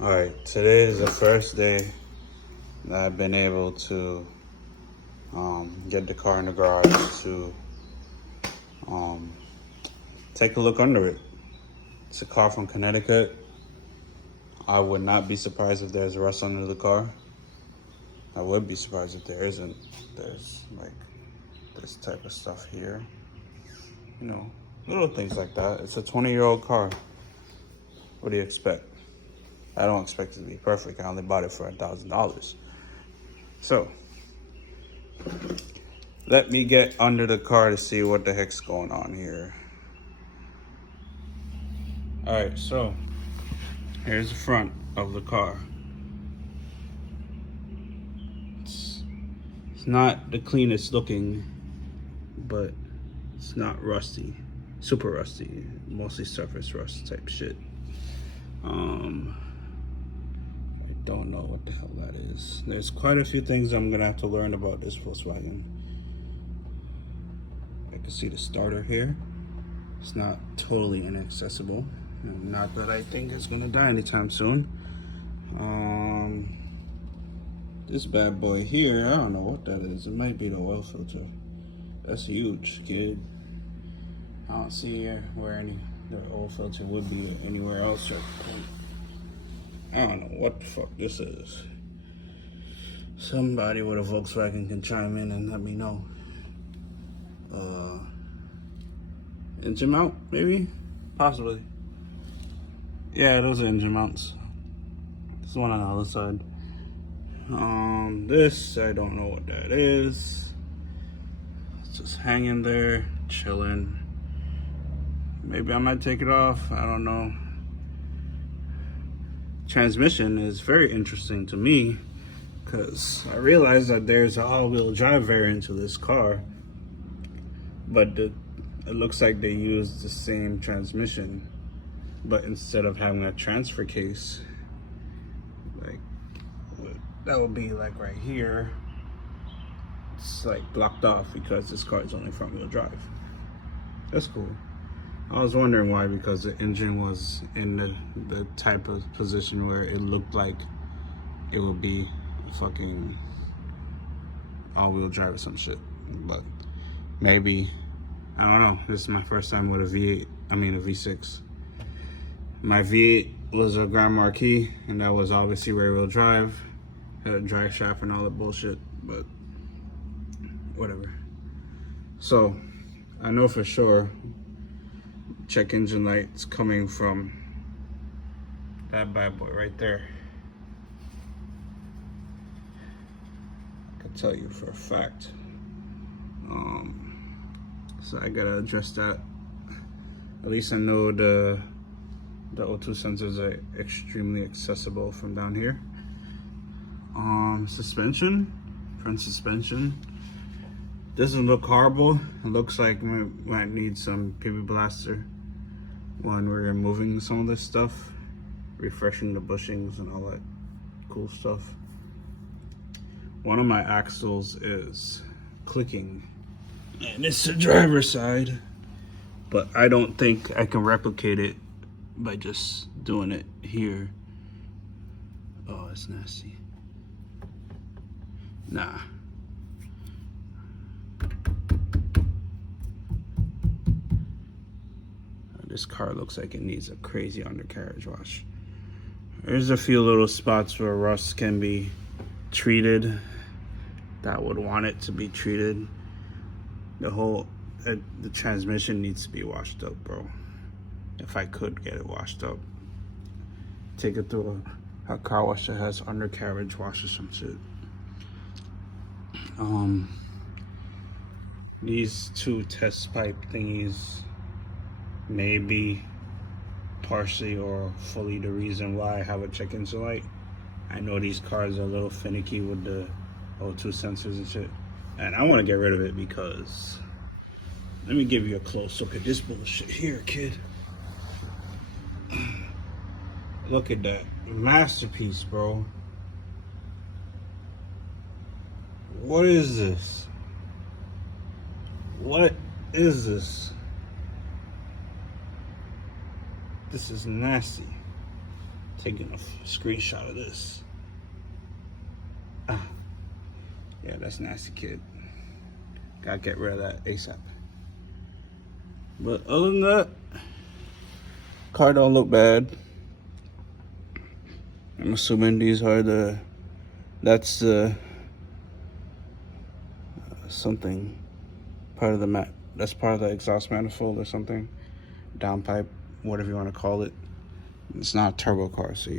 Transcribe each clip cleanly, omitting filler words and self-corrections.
Alright, today is the first day that I've been able to get the car in the garage to take a look under it. It's a car from Connecticut. I would not be surprised if there's rust under the car. I would be surprised if there isn't. There's like this type of stuff here. You know, little things like that. It's a 20-year-old car. What do you expect? I don't expect it to be perfect. I only bought it for $1,000. So, let me get under the car to see what the heck's going on here. Alright, so here's the front of the car. It's not the cleanest looking, but it's not rusty. Super rusty. Mostly surface rust type shit. I don't know what the hell that is. There's quite a few things I'm gonna have to learn about this Volkswagen. I can see the starter here. It's not totally inaccessible. Not that I think it's gonna die anytime soon. This bad boy here, I don't know what that is. It might be the oil filter. That's huge, kid. I don't see where the oil filter would be anywhere else. I don't know what the fuck this is. Somebody with a Volkswagen can chime in and let me know. Engine mount, maybe? Possibly. Yeah, those are engine mounts. There's one on the other side. This, I don't know what that is. It's just hanging there, chilling. Maybe I might take it off, I don't know. Transmission is very interesting to me because I realized that there's an all-wheel drive variant to this car, but it looks like they use the same transmission, but instead of having a transfer case, like that would be like right here, it's like blocked off because this car is only front-wheel drive. That's cool. I was wondering why, because the engine was in the type of position where it looked like it would be fucking all-wheel drive or some shit. But maybe, I don't know. This is my first time with a V6. My V8 was a Grand Marquis, and that was obviously rear-wheel drive. Had a drag shaft and all that bullshit, but whatever. So, I know for sure check engine lights coming from that bad boy right there. I can tell you for a fact. So I gotta adjust that. At least I know the O2 sensors are extremely accessible from down here. Suspension, front suspension. Doesn't look horrible. It looks like we might need some PB Blaster when we're removing some of this stuff, refreshing the bushings and all that cool stuff. One of my axles is clicking, and it's the driver's side, but I don't think I can replicate it by just doing it here. Oh, it's nasty. Nah. This car looks like it needs a crazy undercarriage wash. There's a few little spots where rust can be treated that would want it to be treated. The transmission needs to be washed up, bro. If I could get it washed up, take it through a car wash that has undercarriage wash or some shit. These two test pipe thingies maybe partially or fully the reason why I have a check engine light. I know these cars are a little finicky with the O2 sensors and shit, and I want to get rid of it because, let me give you a close look at this bullshit here, kid. Look at that masterpiece, bro. What is this? What is this? This is nasty. taking a screenshot of this. Yeah, that's nasty, kid. Gotta get rid of that ASAP. But other than that, car don't look bad. I'm assuming these are that's the something part of the mat. That's part of the exhaust manifold or something. Downpipe, whatever you want to call it. It's not a turbo car, so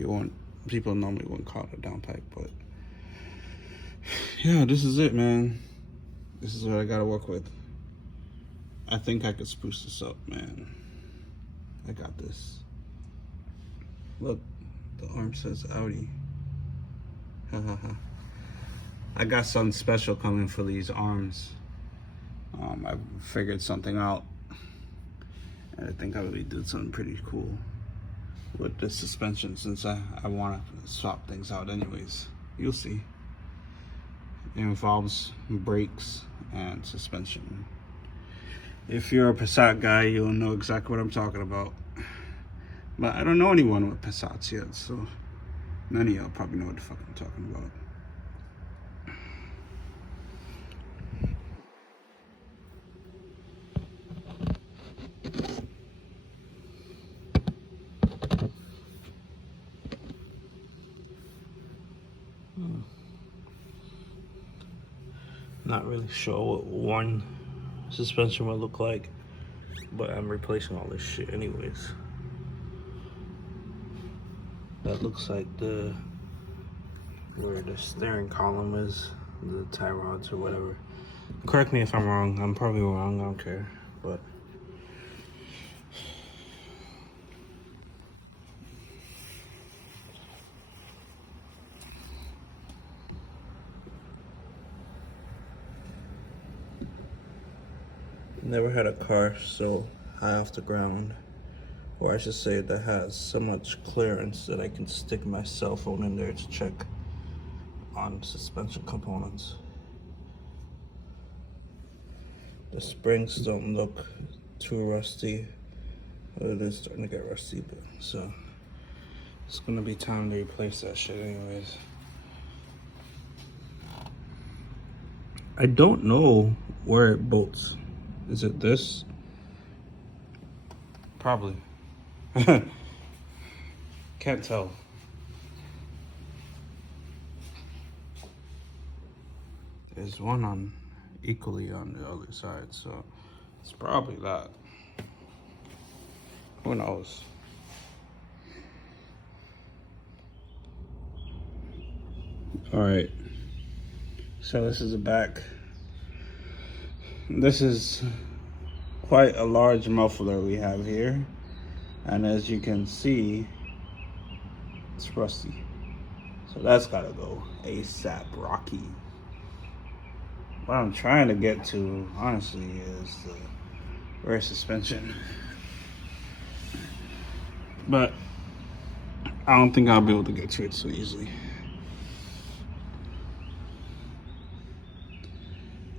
people normally wouldn't call it a downpipe, but yeah, this is it, man. This is what I gotta work with. I think I could spruce this up, man. I got this. Look, the arm says Audi. I got something special coming for these arms. I figured something out, and I think I would be doing something pretty cool with the suspension, since I want to swap things out anyways. You'll see. It involves brakes and suspension. If you're a Passat guy, you'll know exactly what I'm talking about. But I don't know anyone with Passats yet, so none of y'all probably know what the fuck I'm talking about. Not really sure what one suspension would look like, but I'm replacing all this shit anyways. That looks like where the steering column is, the tie rods or whatever. Correct me if I'm wrong. I'm probably wrong. I don't care, but never had a car so high off the ground, or I should say that has so much clearance that I can stick my cell phone in there to check on suspension components. The springs don't look too rusty, but it is starting to get rusty, but so it's gonna be time to replace that shit anyways. I don't know where it bolts. Is it this? Probably. Can't tell. There's one equally on the other side, so it's probably that. Who knows? All right. So this is the back. This is quite a large muffler we have here, and as you can see, it's rusty. So that's gotta go ASAP, Rocky. What I'm trying to get to, honestly, is the rear suspension. But I don't think I'll be able to get to it so easily.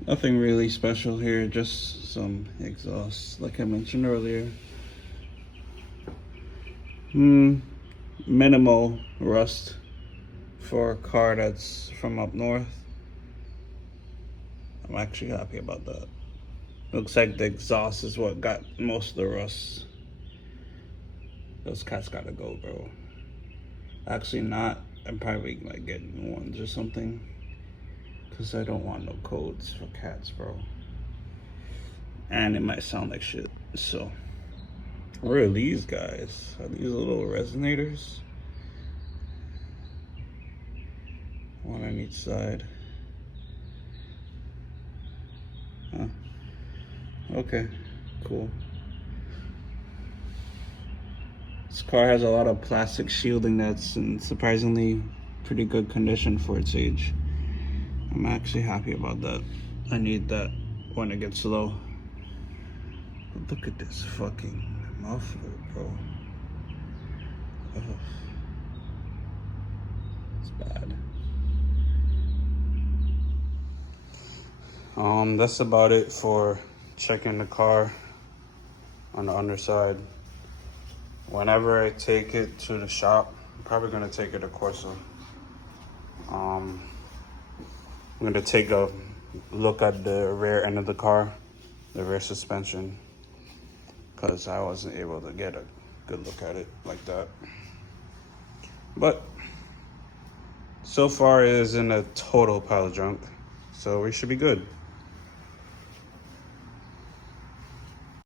Nothing really special here, just some exhaust, like I mentioned earlier. Minimal rust for a car that's from up north. I'm actually happy about that. Looks like the exhaust is what got most of the rust. Those cats gotta go, bro. Actually not. I'm probably like getting new ones or something, because I don't want no codes for cats, bro. And it might sound like shit, so. Where are these guys? Are these little resonators? One on each side. Huh. Okay, cool. This car has a lot of plastic shielding that's in surprisingly pretty good condition for its age. I'm actually happy about that. I need that when it gets low. But look at this fucking muffler, bro. Ugh. It's bad. That's about it for checking the car on the underside. Whenever I take it to the shop, probably gonna take it to Corsa. I'm gonna take a look at the rear end of the car, the rear suspension, because I wasn't able to get a good look at it like that. But so far it isn't a total pile of junk, so we should be good.